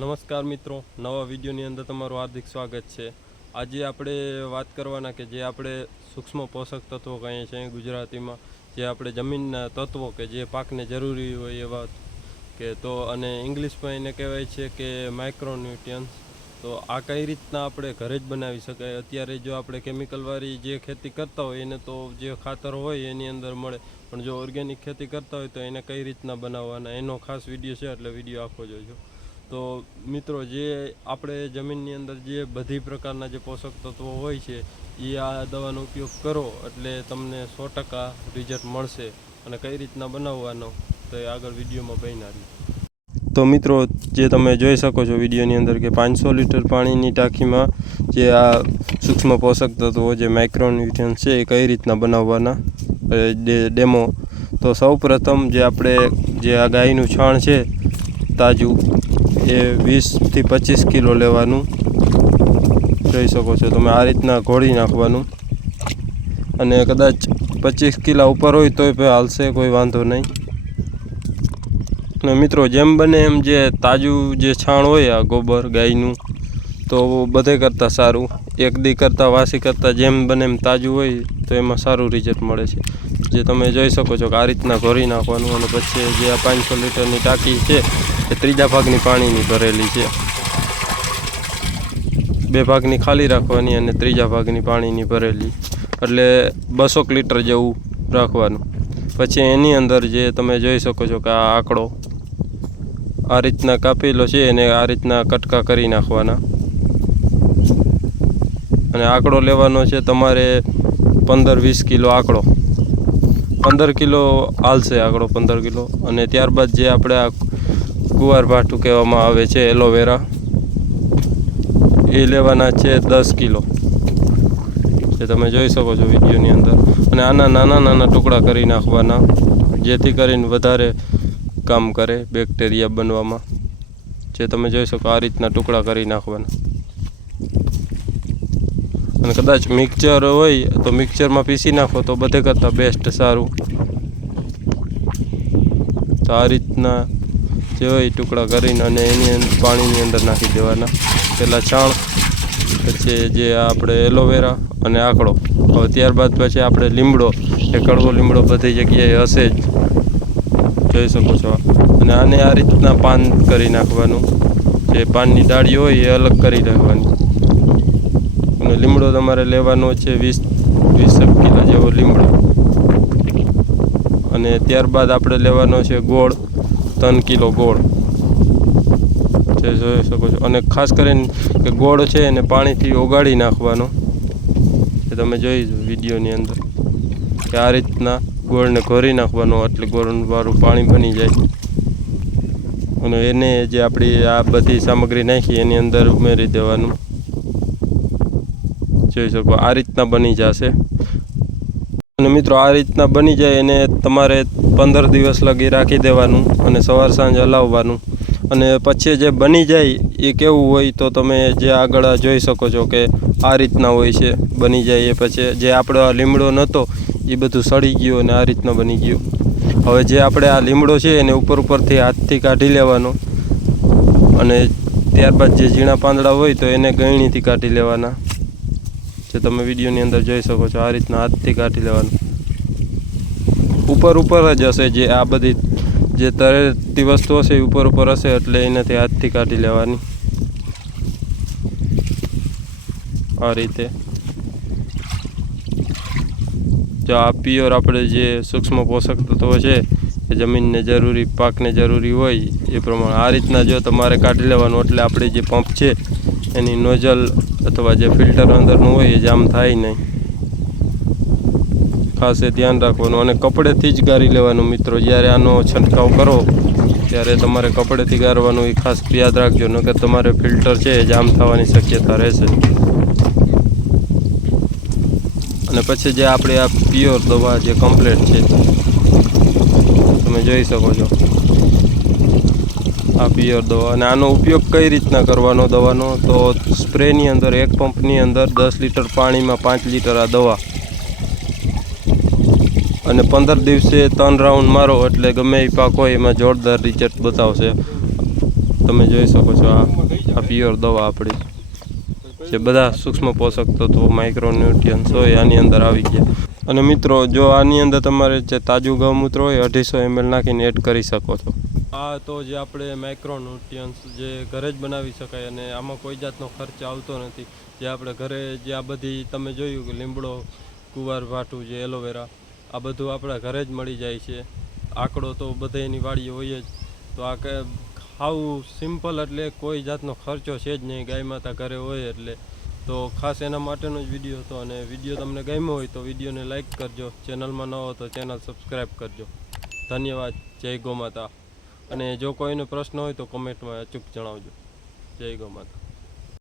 નમસ્કાર મિત્રો, નવા વિડીયોની અંદર તમારું હાર્દિક સ્વાગત છે। આજે આપણે વાત કરવાના કે જે આપણે સૂક્ષ્મ પોષક તત્વો કહીએ છીએ ગુજરાતીમાં, જે આપણે જમીનના તત્વો કે જે પાકને જરૂરી હોય એવા કે તો, અને ઇંગ્લિશમાં એને કહેવાય છે કે માઇક્રોન્યુટ્રિયન્ટ્સ। તો આ કઈ રીતના આપણે ઘરે જ બનાવી શકાય। અત્યારે જો આપણે કેમિકલવાળી જે ખેતી કરતા હોય એને તો જે ખાતર હોય એની અંદર મળે, પણ જો ઓર્ગેનિક ખેતી કરતા હોય તો એને કઈ રીતના બનાવવાના એનો ખાસ વિડીયો છે, એટલે વિડીયો આખો જોજો। તો મિત્રો, જે આપણે જમીનની અંદર જે બધી પ્રકારના જે પોષક તત્વો હોય છે એ આ દવાનો ઉપયોગ કરો એટલે તમને 100% રિઝલ્ટ મળશે। અને કઈ રીતના બનાવવાનો તો એ આગળ વિડીયોમાં બન્યા રહે। તો મિત્રો, જે તમે જોઈ શકો છો વિડીયોની અંદર કે 500 લીટર પાણીની ટાંકીમાં જે આ સૂક્ષ્મ પોષક તત્વો જે માઇક્રોન્યુટ્રિયન્ટ્સ છે એ કઈ રીતના બનાવવાના ડેમો। તો સૌ પ્રથમ જે આપણે જે આ ગાયનું છાણ છે તાજું, એ 20 થી 25 કિલો લેવાનું। જોઈ શકો છો તમે, આ રીતના ઘોળી નાખવાનું, અને કદાચ 25 કિલા ઉપર હોય તોય હાલશે, કોઈ વાંધો નહીં। અને મિત્રો, જેમ બને એમ જે તાજું જે છાણ હોય આ ગોબર ગાયનું, તો બધે કરતાં સારું। એક દી કરતાં વાસી કરતાં જેમ બને એમ તાજું હોય તો એમાં સારું રિઝલ્ટ મળે છે। જે તમે જોઈ શકો છો કે આ રીતના ઘોરી નાખવાનું, અને પછી જે આ 500 લીટરની ટાંકી છે એ ત્રીજા ભાગની પાણીની ભરેલી છે। 2 ભાગની ખાલી રાખવાની અને ત્રીજા ભાગની પાણીની ભરેલી, એટલે 200 લીટર જેવું રાખવાનું। પછી એની અંદર જે તમે જોઈ શકો છો કે આ આંકડો આ રીતના કાપેલો છે એને આ રીતના કટકા કરી નાખવાના, અને આંકડો લેવાનો છે તમારે 15-20 કિલો આંકડો, 15 કિલો હાલશે આંકડો, 15 કિલો। અને ત્યારબાદ જે આપણે આ કુંવાર ભાઠું કહેવામાં આવે છે એલોવેરા, એ લેવાના છે 10 કિલો, જે તમે જોઈ શકો છો વિડીયોની અંદર। અને આના નાના નાના ટુકડા કરી નાખવાના, જેથી કરીને વધારે કામ કરે બેક્ટેરિયા બનવામાં। જે તમે જોઈ શકો આ રીતના ટુકડા કરી નાખવાના, અને કદાચ મિક્સર હોય તો મિક્સરમાં પીસી નાખો તો બધે કરતાં બેસ્ટ સારું। તો આ રીતના જે હોય ટુકડા કરીને અને એની પાણીની અંદર નાખી દેવાના, પહેલાં છાણ, પછી જે આપણે એલોવેરા અને આંકડો। હવે ત્યારબાદ પછી આપણે લીમડો, એ કડવો લીમડો બધી જગ્યાએ હશે જ, જોઈ શકો છો। અને આને આ રીતના પાન કરી નાખવાનું, જે પાનની ડાળી હોય એ અલગ કરી નાખવાની। અને લીમડો તમારે લેવાનો છે 20 કિલો જેવો લીમડો। અને ત્યારબાદ આપણે લેવાનો છે ગોળ, 3 કિલો ગોળ, જે જોઈ શકો છો। અને ખાસ કરીને કે ગોળ છે એને પાણીથી ઓગાળી નાખવાનો, એ તમે જોઈ વિડીયોની અંદર કે આ રીતના ગોળને ઘોરી નાખવાનો, એટલે ગોળવાળું પાણી બની જાય। અને એને જે આપણી આ બધી સામગ્રી નાખી એની અંદર ઉમેરી દેવાનું, જોઈ શકો આ રીતના બની જશે। અને મિત્રો, આ રીતના બની જાય એને તમારે 15 દિવસ લગી રાખી દેવાનું, અને સવાર સાંજ હલાવવાનું। અને પછી જે બની જાય એ કેવું હોય તો તમે જે આગળ જોઈ શકો છો કે આ રીતના હોય છે બની જાય એ। પછી જે આપણો આ લીમડો નહોતો એ બધું સડી ગયું અને આ રીતના બની ગયું। હવે જે આપણે આ લીમડો છે એને ઉપરથી હાથથી કાઢી લેવાનો, અને ત્યારબાદ જે ઝીણા પાંદડા હોય તો એને ગળણીથી કાઢી લેવાના, જે તમે વિડીયોની અંદર જોઈ શકો છો આ રીતના હાથથી કાઢી લેવાનું। ઉપર જ હશે, જે આ બધી જે તળેલી વસ્તુ હશે એ ઉપર હશે, એટલે એનાથી હાથથી કાઢી લેવાની આ રીતે। જો આ પ્યોર આપણે જે સૂક્ષ્મ પોષક તત્વો છે એ જમીનને જરૂરી, પાકને જરૂરી હોય એ પ્રમાણે આ રીતના જો તમારે કાઢી લેવાનું, એટલે આપણે જે પંપ છે એની નોઝલ અથવા જે ફિલ્ટર અંદરનું હોય એ જામ થાય નહીં, ખાસ એ ધ્યાન રાખવાનું। અને કપડેથી જ ગાળી લેવાનું મિત્રો, જ્યારે આનો છંટકાવ કરો ત્યારે તમારે કપડેથી ગાળવાનું, એ ખાસ યાદ રાખજો, નકર તમારે ફિલ્ટર છે એ જામ થવાની શક્યતા રહેશે। અને પછી જે આપણે આ પ્યોર દવા જે કમ્પ્લીટ છે તમે જોઈ શકો છો આ પ્યોર દવા। અને આનો ઉપયોગ કઈ રીતના કરવાનો દવાનો, તો સ્પ્રેની અંદર, એક પંપની અંદર 10 લીટર પાણીમાં 5 લીટર આ દવા, અને 15 દિવસે 3 રાઉન્ડ મારો, એટલે ગમે એ પાક હોય એમાં જોરદાર રિઝલ્ટ બતાવશે। તમે જોઈ શકો છો આ પ્યોર દવા આપણી જે બધા સૂક્ષ્મ પોષક તત્વો માઇક્રોન્યુટ્રિયન્સ હોય આની અંદર આવી ગયા. અને મિત્રો જો આની અંદર તમારે જે તાજું ગૌમૂત્ર હોય 250 ml નાખીને એડ કરી શકો છો. આ તો જે આપણે માઇક્રોન્યુટ્રિયન્સ જે ઘરે જ બનાવી શકાય અને આમાં કોઈ જાતનો ખર્ચ આવતો નથી. જે આપણે ઘરે જે આ બધી તમે જોયું કે લીમડો, કુવાર ભાટું, જે એલોવેરા, આ બધું આપણા ઘરે જ મળી જાય છે. આંકડો તો બધે એની વાડીએ હોય જ. તો આ આવું સિમ્પલ એટલે કોઈ જાતનો ખર્ચો છે જ નહીં, ગાય માતા ઘરે હોય એટલે. તો ખાસ એના માટેનો જ વિડીયો હતો. અને વિડીયો તમને ગમ્યો હોય તો વિડીયોને લાઇક કરજો, ચેનલમાં ન હો તો ચેનલ સબસ્ક્રાઈબ કરજો. ધન્યવાદ. જય ગૌ માતા. અને જો કોઈનો પ્રશ્ન હોય તો કોમેન્ટમાં અચૂક જણાવજો. જય ગૌ માતા.